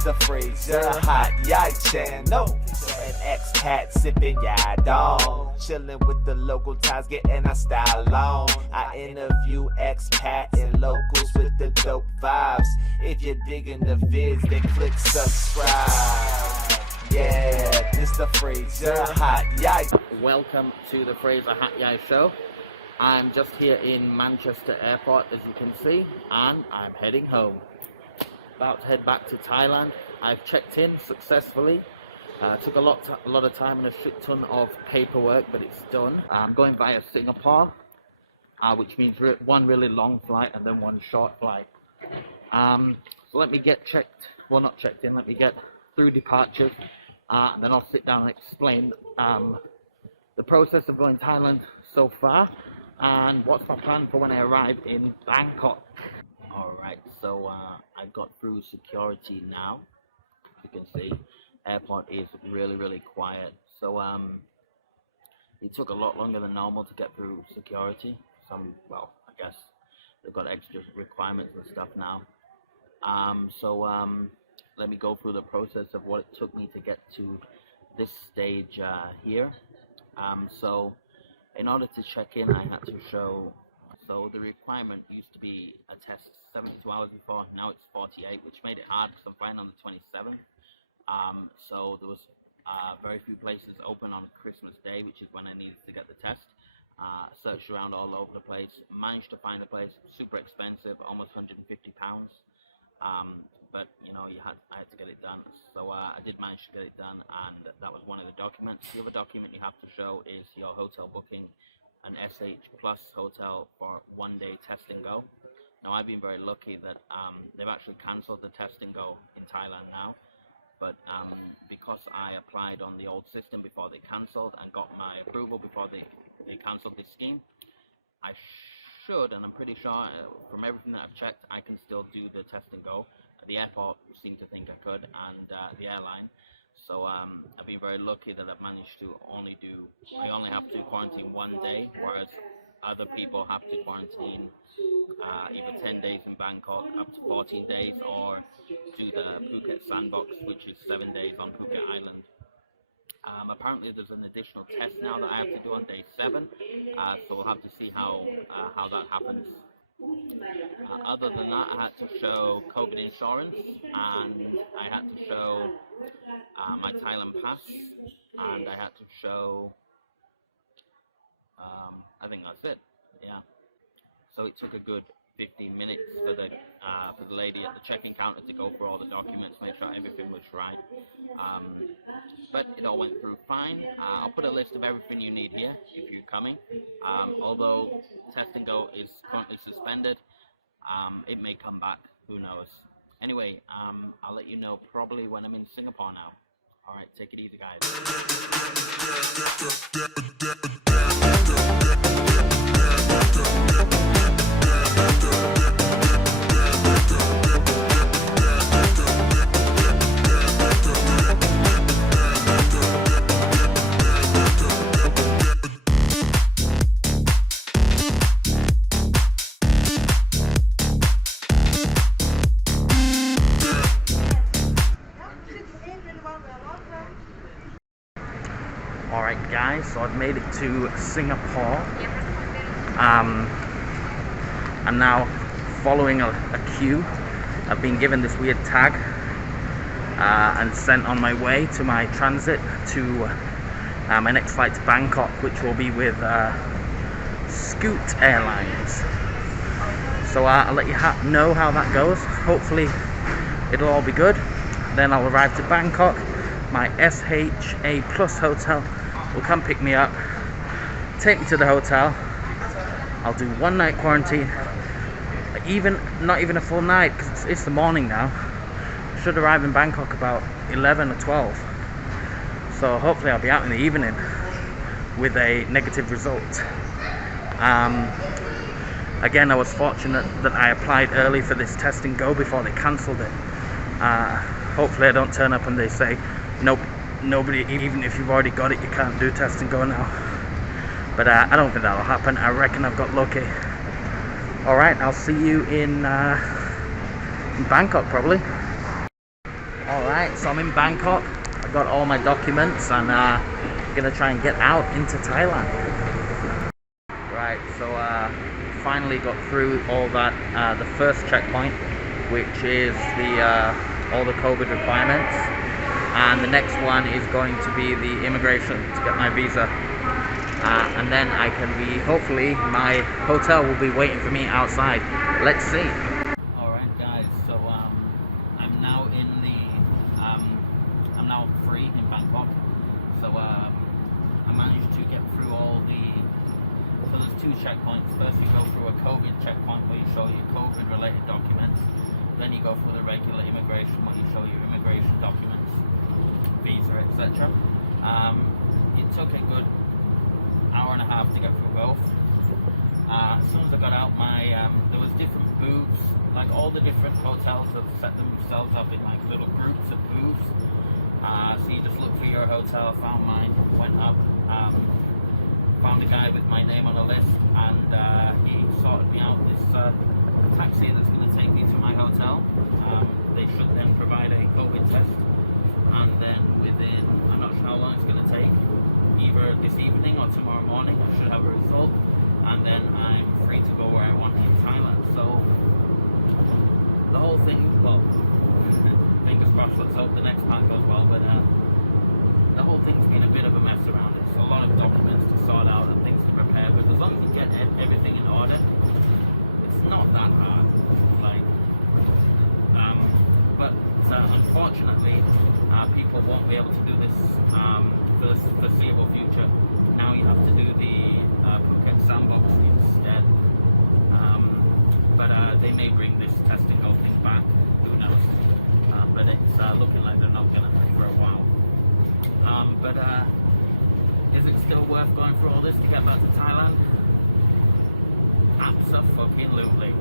This the Fraser Hot Yai channel. An expat sipping yadong, chillin' with the local ties, getting our style on. I interview expat and locals with the dope vibes. If you're digging the vids, then click subscribe. Yeah, this the Fraser Hot Yai. Welcome to the Fraser Hot Yai show. I'm just here in Manchester Airport, as you can see, and I'm heading home. About to head back to Thailand. I've checked in successfully. Took a lot of time and a shit ton of paperwork, but it's done. I'm going via Singapore, which means one really long flight and then one short flight. So let me get checked, well not checked in, let me get through departures, and then I'll sit down and explain the process of going to Thailand so far, and what's my plan for when I arrive in Bangkok. Alright, so I got through security now. As you can see, airport is really quiet. So it took a lot longer than normal to get through security. Well, I guess they've got extra requirements and stuff now. Let me go through the process of what it took me to get to this stage here. So in order to check in, I had to show, so the requirement used to be a test 72 hours before, now it's 48, which made it hard because I'm flying on the 27th. So there was very few places open on Christmas Day, which is when I needed to get the test. Searched around all over the place, managed to find a place, super expensive, almost £150. But you know, I had to get it done. So I did manage to get it done, and that was one of the documents. The other document you have to show is your hotel booking, an SH Plus hotel for 1 day test and go. Now I've been very lucky that they've actually cancelled the test and go in Thailand now. But because I applied on the old system before they cancelled and got my approval before they cancelled this scheme, I should, and I'm pretty sure from everything that I've checked, I can still do the test and go. The airport seemed to think I could, and the airline. So I've been very lucky that I've managed to I only have to quarantine 1 day, whereas other people have to quarantine either 10 days in Bangkok, up to 14 days, or do the Phuket sandbox, which is 7 days on Phuket Island. Apparently there's an additional test now that I have to do on day 7, so we'll have to see how that happens. Other than that, I had to show COVID insurance, and I had to show my Thailand pass, and I had to show, I think that's it, yeah. So it took a good 15 minutes for the lady at the check-in counter to go through all the documents, make sure everything was right. But it all went through fine. I'll put a list of everything you need here if you're coming. Although test and go is currently suspended, it may come back, who knows. Anyway, I'll let you know probably when I'm in Singapore now. Alright, take it easy, guys. Alright guys, so I've made it to Singapore. I'm now following a queue. I've been given this weird tag and sent on my way to my transit to my next flight to Bangkok, which will be with Scoot Airlines. So I'll let you know how that goes. Hopefully it'll all be good. Then I'll arrive to Bangkok. My SHA Plus hotel will come pick me up, take me to the hotel. I'll do 1 night quarantine, not even a full night, because it's the morning now. Should arrive in Bangkok about 11 or 12. So hopefully I'll be out in the evening with a negative result. Again, I was fortunate that I applied early for this test and go before they cancelled it. Hopefully I don't turn up and they say, nope, nobody, even if you've already got it, you can't do test and go now. But I don't think that'll happen. I reckon I've got lucky. Alright, I'll see you in Bangkok probably. Alright, so I'm in Bangkok. I got all my documents and gonna try and get out into Thailand. Right, so finally got through all that, the first checkpoint, which is the all the COVID requirements, and the next one is going to be the immigration to get my visa, and then I can be, hopefully my hotel will be waiting for me outside. Let's see. Alright guys, so I'm now in the I'm now free in Bangkok, so I managed to get through all the, so there's two checkpoints. First you go through a COVID checkpoint where you show your COVID related documents, then you go through the regular immigration where you show your immigration documents, visa, etc. It took a good hour and a half to get through both. As soon as I got out, there was different booths, like all the different hotels have set themselves up in like little groups of booths. So you just look for your hotel, found mine, went up, found a guy with my name on a list, and he sorted me out this taxi that's going to take me to my hotel. They should then provide a COVID test, and then within, I'm not sure how long it's going to take, either this evening or tomorrow morning I should have a result, and then I'm free to go where I want in Thailand. So the whole thing, well, fingers crossed, let's hope the next part goes well, but the whole thing's been a bit of a mess around it. So a lot of documents to sort out and things to prepare, but as long as you get everything in order, it's not that hard. Like, but unfortunately, people won't be able to do this for the foreseeable future. Now you have to do the Phuket sandbox instead. But they may bring this testing whole thing back, who knows. But it's looking like they're not going to for a while. But is it still worth going through all this to get back to Thailand? Absolutely.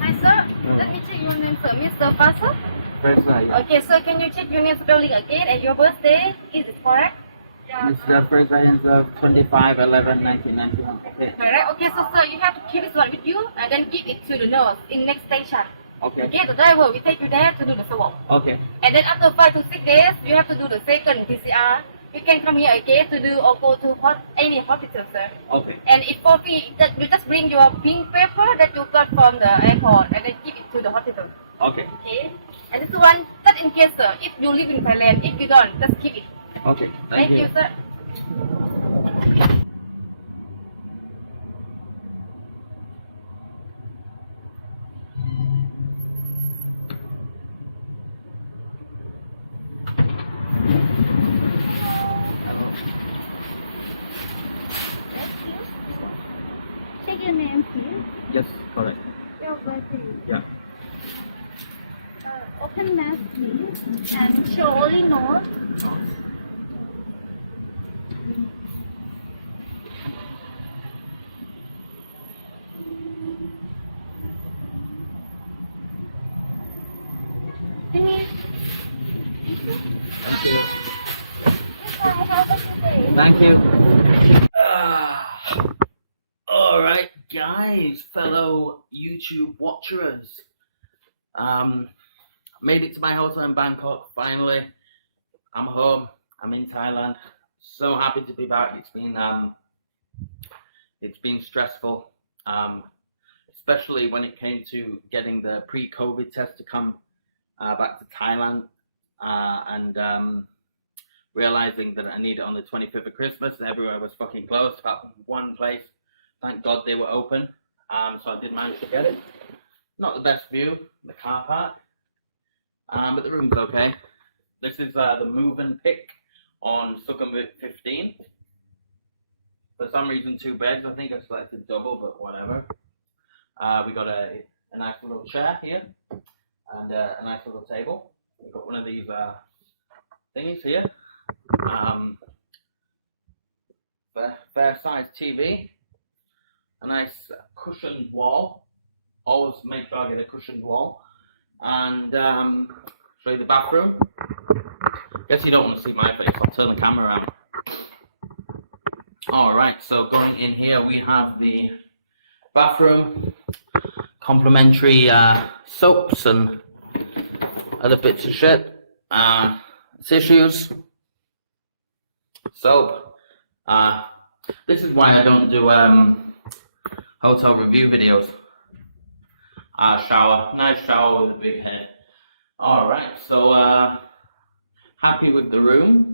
Hi sir, let me check your name sir, Mr. Faisal. Faisal. Okay sir, can you check your name spelling again and your birthday? Is it correct? Mr. President of 25/11/1991. Okay. Correct. Okay, so sir, you have to keep this one with you and then give it to the nurse in next station. Okay. Okay, the driver will take you there to do the swab. Okay. And then after 5 to 6 days, you have to do the second PCR. You can come here again to do or go to any hospital, sir. Okay. And if for free, that you just bring your pink paper that you got from the airport and then give it to the hospital. Okay. Okay. And this one, just in case, sir, if you live in Thailand, if you don't, just keep it. Okay. Thank you, sir. Take your name, please. Yes, correct. Your birthday. Yeah. Open mask, please, and show only nose. Thank you. Alright guys, fellow YouTube watchers. Made it to my hotel in Bangkok, finally. I'm home, I'm in Thailand. So happy to be back. It's been stressful. Especially when it came to getting the pre-COVID test to come back to Thailand, and realizing that I need it on the 25th of Christmas. Everywhere was fucking closed, apart from one place. Thank God they were open, so I did manage to get it. Not the best view, the car park, but the room's okay. This is the move and pick on Sukhumvit 15. For some reason 2 beds, I think I selected double, but whatever. We got a nice little chair here, and a nice little table. We've got one of these thingies here. Fair size TV, a nice cushioned wall. Always make sure I get a cushioned wall, and show you the bathroom. Guess you don't want to see my face. I'll turn the camera around. All right, so going in here we have the bathroom. complimentary soaps and other bits of shit, tissues, soap. This is why I don't do hotel review videos. Shower, nice shower with a big head. Alright, so happy with the room.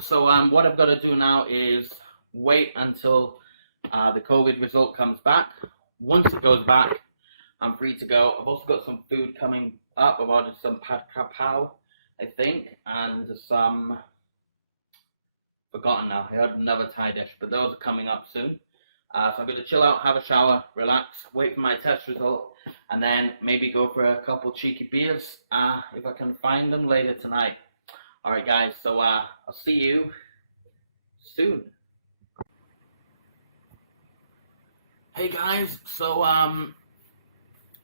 So what I've got to do now is wait until the COVID result comes back. Once it goes back, I'm free to go. I've also got some food coming up. I've ordered some pad kapow, I think, and some, forgotten now, I had another Thai dish, but those are coming up soon. So I'm going to chill out, have a shower, relax, wait for my test result, and then maybe go for a couple cheeky beers if I can find them later tonight. Alright guys, so I'll see you soon. Hey guys, so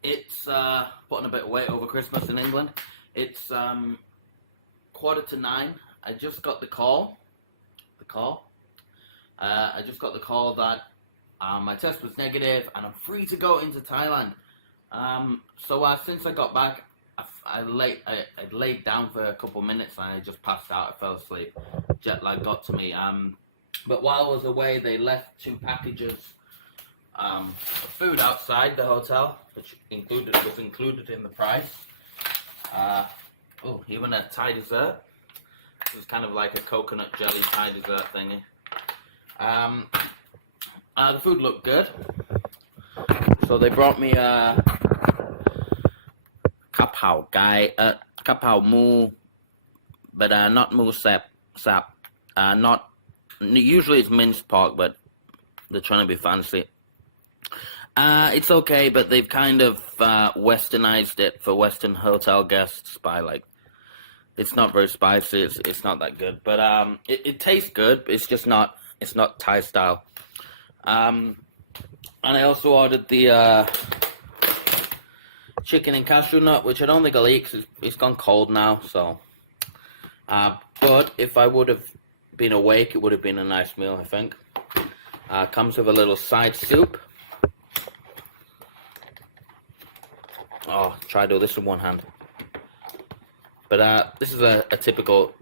it's putting a bit of weight over Christmas in England. It's 9:15. I just got the call. I just got the call that my test was negative and I'm free to go into Thailand. So since I got back, I laid down for a couple minutes and I just passed out. I fell asleep. Jet lag got to me. But while I was away, they left 2 packages of food outside the hotel, which was included in the price. Oh, even a Thai dessert. This is kind of like a coconut jelly Thai dessert thingy. The food looked good, so they brought me a kapow kapow mu, but not mu sap. Not usually it's minced pork, but they're trying to be fancy. It's okay, but they've kind of westernized it for Western hotel guests by it's not very spicy. It's not that good, but it tastes good. It's just not. It's not Thai style. And I also ordered the chicken and cashew nut, which I don't think I'll eat because it's gone cold now. So, but if I would have been awake, it would have been a nice meal, I think. Comes with a little side soup. Oh, try to do this with one hand. But this is a typical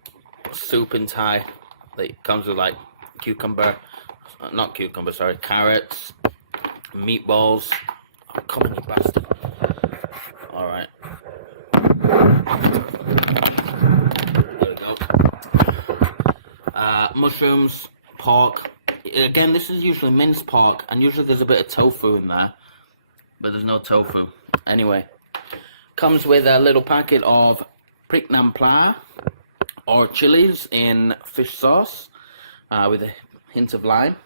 soup in Thai. It comes with carrots, meatballs. Oh, come on, you bastard. Alright. There we go. Mushrooms, pork. Again, this is usually minced pork, and usually there's a bit of tofu in there, but there's no tofu. Anyway, comes with a little packet of prik nam pla, or chilies in fish sauce, with a hint of lime.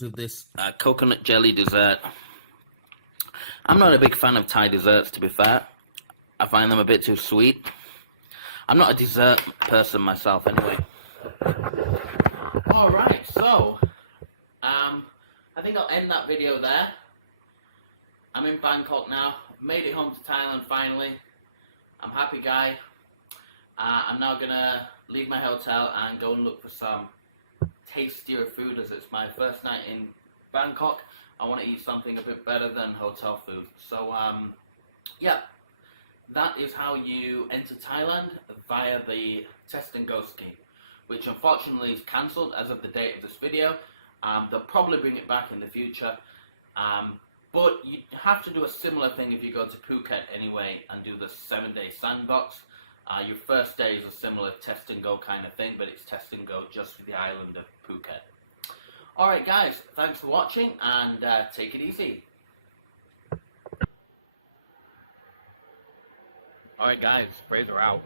With this coconut jelly dessert. I'm not a big fan of Thai desserts, to be fair. I find them a bit too sweet. I'm not a dessert person myself, anyway. Alright, so I think I'll end that video there. I'm in Bangkok now. Made it home to Thailand finally. I'm happy guy. I'm now gonna leave my hotel and go and look for some tastier food, as it's my first night in Bangkok. I want to eat something a bit better than hotel food. So yeah, that is how you enter Thailand via the test and go scheme, which unfortunately is cancelled as of the date of this video. They'll probably bring it back in the future, but you have to do a similar thing if you go to Phuket anyway and do the 7-day sandbox. Your first day is a similar test and go kind of thing, but it's test and go just for the island of Phuket. Alright guys, thanks for watching and take it easy. Alright guys, Fraser out.